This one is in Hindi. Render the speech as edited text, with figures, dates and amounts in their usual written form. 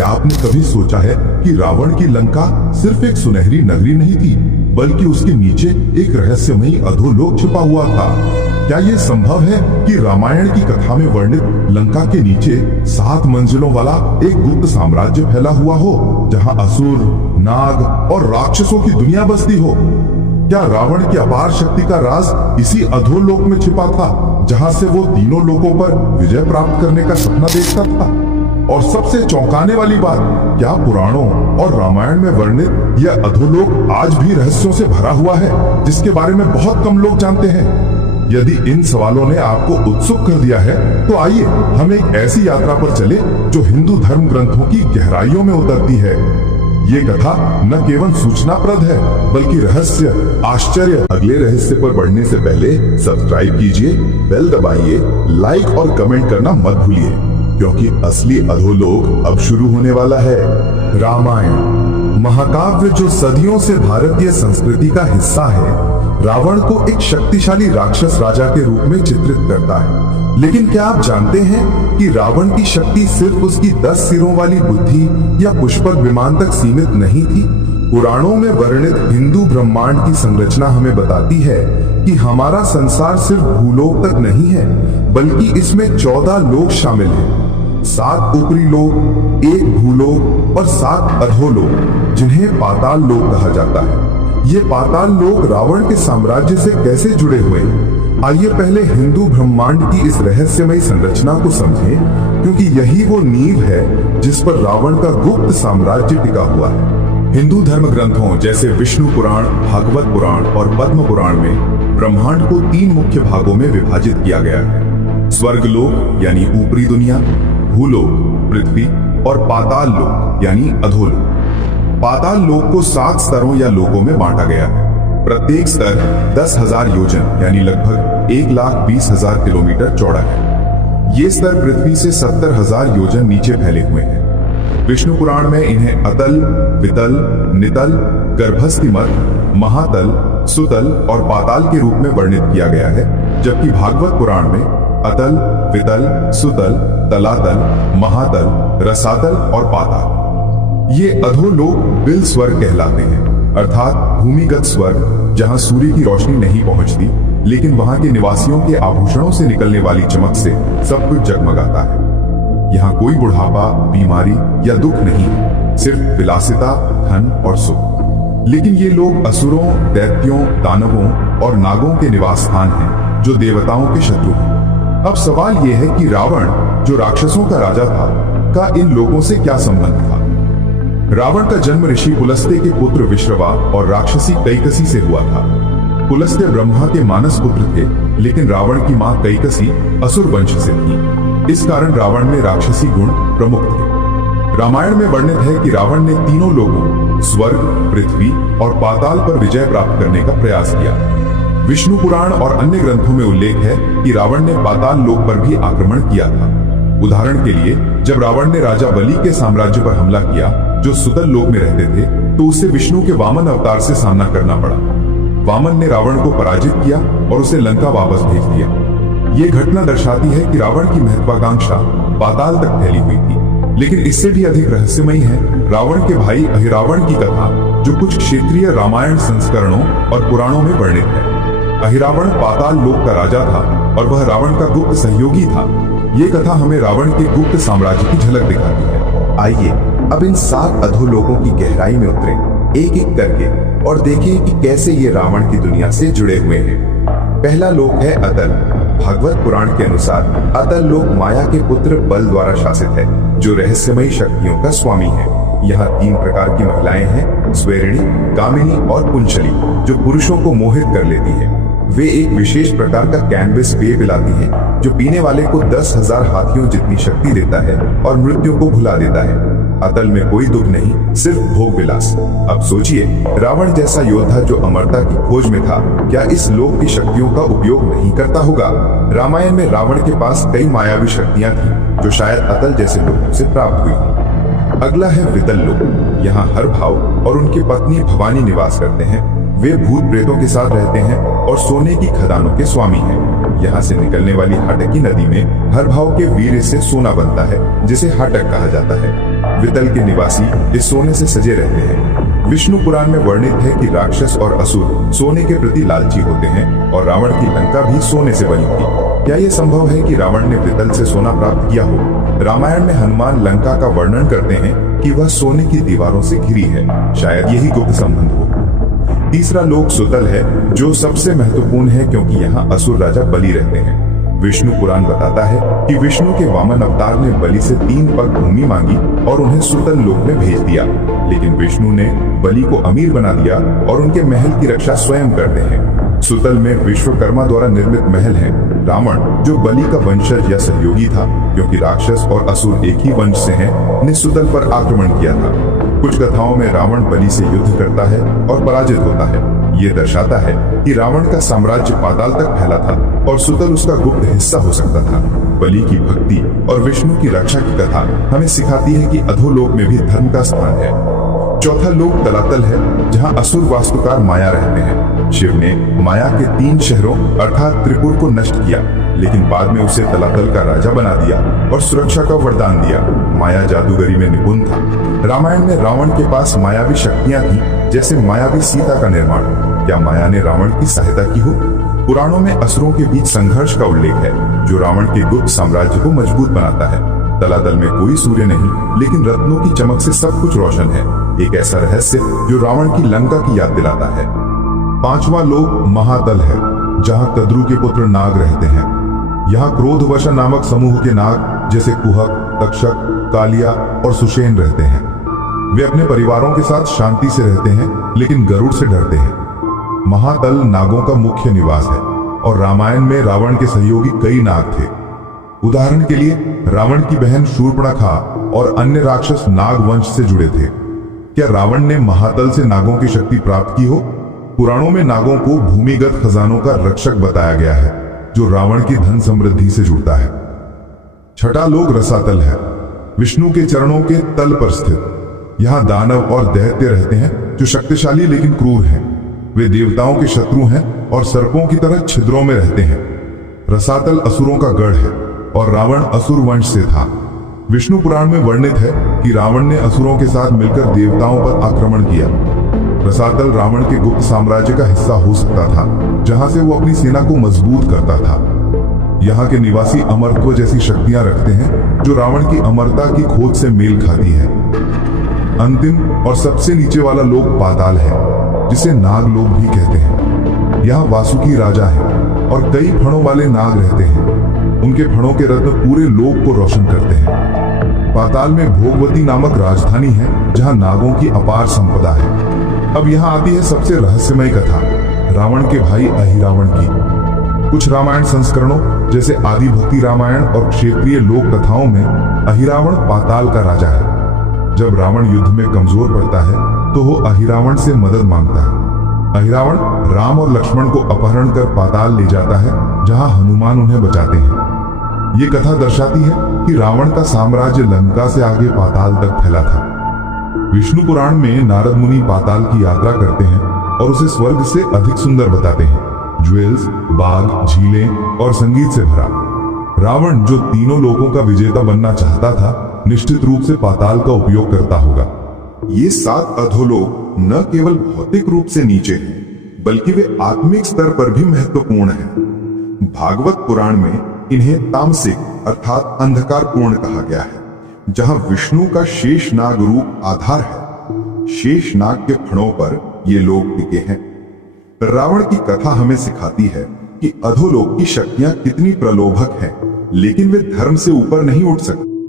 क्या आपने कभी सोचा है कि रावण की लंका सिर्फ एक सुनहरी नगरी नहीं थी, बल्कि उसके नीचे एक रहस्यमयी अधोलोक छिपा हुआ था? क्या यह संभव है कि रामायण की कथा में वर्णित लंका के नीचे 7 मंजिलों वाला एक गुप्त साम्राज्य फैला हुआ हो, जहां असुर, नाग और राक्षसों की दुनिया बसती हो? क्या रावण की अपार शक्ति का राज इसी अधोलोक में छिपा था, जहां से वो तीनों लोकों पर विजय प्राप्त करने का सपना देखता था? और सबसे चौंकाने वाली बात, क्या पुराणों और रामायण में वर्णित यह अधोलोक आज भी रहस्यों से भरा हुआ है, जिसके बारे में बहुत कम लोग जानते हैं? यदि इन सवालों ने आपको उत्सुक कर दिया है, तो आइए हम एक ऐसी यात्रा पर चले जो हिंदू धर्म ग्रंथों की गहराइयों में उतरती है। ये कथा न केवल सूचनाप्रद है, बल्कि रहस्य, आश्चर्य। अगले रहस्य पर बढ़ने से पहले सब्सक्राइब कीजिए, बेल दबाइए, लाइक और कमेंट करना मत भूलिए, क्योंकि असली अधोलोक अब शुरू होने वाला है। रामायण महाकाव्य, जो सदियों से भारतीय संस्कृति का हिस्सा है, रावण को एक शक्तिशाली राक्षस राजा के रूप में चित्रित करता है। लेकिन क्या आप जानते हैं कि रावण की शक्ति सिर्फ उसकी 10 सिरों वाली बुद्धि या पुष्पक विमान तक सीमित नहीं थी? पुराणों में वर्णित हिंदू ब्रह्मांड की संरचना हमें बताती है कि हमारा संसार सिर्फ भूलोक तक नहीं है, बल्कि इसमें 14 लोक शामिल हैं। 7 ऊपरी लोक, 1 भूलोक और 7 अधोलोक, जिन्हें पाताल लोक कहा जाता है। ये पाताल लोक रावण के साम्राज्य से कैसे जुड़े हुए हैं? आइए पहले हिंदू ब्रह्मांड की इस रहस्यमयी संरचना को समझें, क्योंकि यही वो नींव है जिस पर रावण का गुप्त साम्राज्य टिका हुआ है। हिंदू धर्म ग्रंथों जैसे विष्णु पुराण, भागवत पुराण और पद्म पुराण में ब्रह्मांड को 3 मुख्य भागों में विभाजित किया गया है। स्वर्गलोक यानी ऊपरी दुनिया, भूलोक पृथ्वी और पाताल लोक यानी अधोलोक। पाताल लोक को 7 स्तरों या लोकों में बांटा गया है। प्रत्येक स्तर 10,000 योजन यानी लगभग 1,20,000 किलोमीटर चौड़ा है। ये स्तर पृथ्वी से 70,000 योजन नीचे फैले हुए हैं। विष्णु पुराण में इन्हें अतल, वितल, नितल, गर्भस्थिमत, महातल, सुतल और पाताल के रूप में वर्णित किया गया है, जबकि भागवत पुराण में अतल, वितल, सुतल, तलातल, महातल, रसातल और पाताल। ये अधोलोक बिल स्वर्ग कहलाते हैं, अर्थात भूमिगत स्वर्ग, जहां सूर्य की रोशनी नहीं पहुंचती, लेकिन वहां के निवासियों के आभूषणों से निकलने वाली चमक से सब कुछ जगमगाता है। यहाँ कोई बुढ़ापा, बीमारी या दुख नहीं, सिर्फ विलासिता, धन और सुख। लेकिन ये लोग असुरों, दैत्यों, दानवों और नागों के निवास स्थान हैं, जो देवताओं के शत्रु हैं। अब सवाल यह है कि रावण, जो राक्षसों का राजा था, का इन लोगों से क्या संबंध था? रावण का जन्म ऋषि पुलस्त्य के पुत्र विश्रवा और राक्षसी कैकसी से हुआ था। पुलस्त्य ब्रह्मा के मानस पुत्र थे, लेकिन रावण की मां कैकसी असुर वंश से थी। इस कारण रावण में राक्षसी गुण प्रमुख थे। रामायण में वर्णित है कि रावण ने तीनों लोगों, स्वर्ग, पृथ्वी और पाताल पर विजय प्राप्त करने का प्रयास किया। विष्णु पुराण और अन्य ग्रंथों में उल्लेख है कि रावण ने पाताल लोक पर भी आक्रमण किया था। उदाहरण के लिए, जब रावण ने राजा बलि के साम्राज्य पर हमला किया, जो सुतल लोक में रहते थे, तो उसे विष्णु के वामन अवतार से सामना करना पड़ा। वामन ने रावण को पराजित किया और उसे लंका वापस भेज दिया। ये घटना दर्शाती है कि रावण की महत्वाकांक्षा पाताल तक फैली हुई थी। लेकिन इससे भी अधिक रहस्यमयी है रावण के भाई अहिरावण की कथा, जो कुछ क्षेत्रीय रामायण संस्करणों और पुराणों में वर्णित है। अहिरावण पाताल लोक का राजा था और वह रावण का गुप्त सहयोगी था। ये कथा हमें रावण के गुप्त साम्राज्य की झलक दिखाती है। आइए अब इन 7 अधोलोकों की गहराई में उतरें, एक एक करके, और देखें कि कैसे ये रावण की दुनिया से जुड़े हुए हैं। पहला लोक है अतल। भागवत पुराण के अनुसार अतल लोक माया के पुत्र बल द्वारा शासित है, जो रहस्यमयी शक्तियों का स्वामी है। यहाँ 3 प्रकार की महिलाएं हैं, स्वेरिणी, कामिनी और पुंचली, जो पुरुषों को मोहित कर लेती है। वे एक विशेष प्रकार का कैनबिस पेय पिलाती हैं, जो पीने वाले को 10,000 हाथियों जितनी शक्ति देता है और मृत्यु को भुला देता है। अतल में कोई दुख नहीं, सिर्फ भोग विलास। अब सोचिए, रावण जैसा योद्धा जो अमरता की खोज में था, क्या इस लोक की शक्तियों का उपयोग नहीं करता होगा? रामायण में रावण के पास कई मायावी शक्तियां थी, जो शायद अतल जैसे लोगों से प्राप्त हुई। अगला है वितल लोक। यहाँ हर भाव और उनकी पत्नी भवानी निवास करते हैं। वे भूत प्रेतों के साथ रहते हैं और सोने की खदानों के स्वामी हैं। यहाँ से निकलने वाली हटकी नदी में हर भाव के वीर्य से सोना बनता है, जिसे हटक कहा जाता है। वितल के निवासी इस सोने से सजे रहते हैं। विष्णु पुराण में वर्णित है कि राक्षस और असुर सोने के प्रति लालची होते हैं और रावण की लंका भी सोने से बनी थी। क्या यह संभव है कि रावण ने वितल से सोना प्राप्त किया हो? रामायण में हनुमान लंका का वर्णन करते हैं कि वह सोने की दीवारों से घिरी है। शायद यही गुप्त संबंध हो। तीसरा लोक सुतल है, जो सबसे महत्वपूर्ण है क्योंकि यहाँ असुर राजा बलि रहते हैं। विष्णु पुराण बताता है कि विष्णु के वामन अवतार ने बलि से 3 पग भूमि मांगी और उन्हें सुतल लोक में भेज दिया, लेकिन विष्णु ने बलि को अमीर बना दिया और उनके महल की रक्षा स्वयं करते हैं। सुतल में विश्वकर्मा द्वारा निर्मित महल है। रावण, जो बलि का वंशज या सहयोगी था, क्योंकि राक्षस और असुर एक ही वंश से हैं, ने सुतल पर आक्रमण किया था। कुछ कथाओं में रावण बलि से युद्ध करता है और पराजित होता है। ये दर्शाता है कि रावण का साम्राज्य पाताल तक फैला था और सुतल उसका गुप्त हिस्सा हो सकता था। बलि की भक्ति और विष्णु की रक्षा की कथा हमें सिखाती है कि अधोलोक में भी धर्म का स्थान है। चौथा लोक तलातल है, जहाँ असुर वास्तुकार माया रहते हैं। शिव ने माया के 3 शहरों अर्थात त्रिपुर को नष्ट किया, लेकिन बाद में उसे तलातल का राजा बना दिया और सुरक्षा का वरदान दिया। माया जादूगरी में निपुण था। रामायण में रावण के पास मायावी शक्तियां थी, जैसे मायावी सीता का निर्माण। क्या माया ने रावण की सहायता की हो? पुराणों में असुरों के बीच संघर्ष का उल्लेख है, जो रावण के गुप्त साम्राज्य को मजबूत बनाता है। तलातल में कोई सूर्य नहीं, लेकिन रत्नों की चमक से सब कुछ रोशन है। एक ऐसा रहस्य जो रावण की लंका की याद दिलाता है। 5वां लोक महातल है, जहाँ कद्रु के पुत्र नाग रहते हैं। यहाँ क्रोधवशा नामक समूह के नाग जैसे कुहक, तक्षक, कालिया और सुषेण रहते हैं। वे अपने परिवारों के साथ शांति से रहते हैं, लेकिन गरुड़ से डरते हैं। महातल नागों का मुख्य निवास है और रामायण में रावण के सहयोगी कई नाग थे। उदाहरण के लिए रावण की बहन शूर्पणखा और अन्य राक्षस नाग वंश से जुड़े थे। क्या रावण ने महातल से नागों की शक्ति प्राप्त की हो? पुराणों में नागों को भूमिगत खजानों का रक्षक बताया गया है, जो रावण की धन समृद्धि से जुड़ता है। छठा लोक रसातल है, विष्णु के चरणों के तल पर स्थित। यहाँ दानव और दैत्य रहते हैं, जो शक्तिशाली लेकिन क्रूर हैं। वे देवताओं के शत्रु हैं और सर्पों की तरह छिद्रों में रहते हैं। रसातल असुरों का गढ़ है और रावण असुर वंश से था। विष्णु पुराण में वर्णित है कि रावण ने असुरों के साथ मिलकर देवताओं पर आक्रमण किया। रसातल रावण के गुप्त साम्राज्य का हिस्सा हो सकता था, जहां से वो अपनी सेना को मजबूत करता था। यहाँ के निवासी अमरत्व जैसी शक्तियां रखते हैं, जो रावण की अमरता की खोज से मेल खाती है। अंतिम और सबसे नीचे वाला लोक पाताल है, जिसे नाग लोक भी कहते हैं। यहाँ वासुकी राजा है और कई फणों वाले नाग रहते हैं। उनके फणों के रत्न पूरे लोक को रोशन करते हैं। पाताल में भोगवती नामक राजधानी है, जहाँ नागों की अपार संपदा है। अब यहाँ आती है सबसे रहस्यमय कथा, रावण के भाई अहिरावण की। कुछ रामायण संस्करणों जैसे आदि भक्ति रामायण और क्षेत्रीय लोक कथाओं में अहिरावण पाताल का राजा है। जब रावण युद्ध में कमजोर पड़ता है, तो वो अहिरावण से मदद मांगता है। अहिरावण राम और लक्ष्मण को अपहरण कर पाताल ले जाता है, जहां हनुमान उन्हें बचाते हैं। ये कथा दर्शाती है कि रावण का साम्राज्य लंका से आगे पाताल तक फैला था। विष्णु पुराण में नारद मुनि पाताल की यात्रा करते हैं और उसे स्वर्ग से अधिक सुंदर बताते हैं, ज्वेल्स, बाग, झीलें और संगीत से भरा। रावण, जो तीनों लोकों का विजेता बनना चाहता था, निश्चित रूप से पाताल का उपयोग करता होगा। ये 7 अधोलोक न केवल भौतिक रूप से नीचे हैं, बल्कि वे आत्मिक स्तर पर भी महत्वपूर्ण हैं। भागवत पुराण में इन्हें तामसिक अर्थात अंधकारपूर्ण कहा गया है, जहां विष्णु का शेषनाग रूप आधार है। शेषनाग के फणों पर ये लोग टिके हैं। रावण की कथा हमें सिखाती है कि अधोलोक की शक्तियां कितनी प्रलोभक हैं, लेकिन वे धर्म से ऊपर नहीं उठ सकती।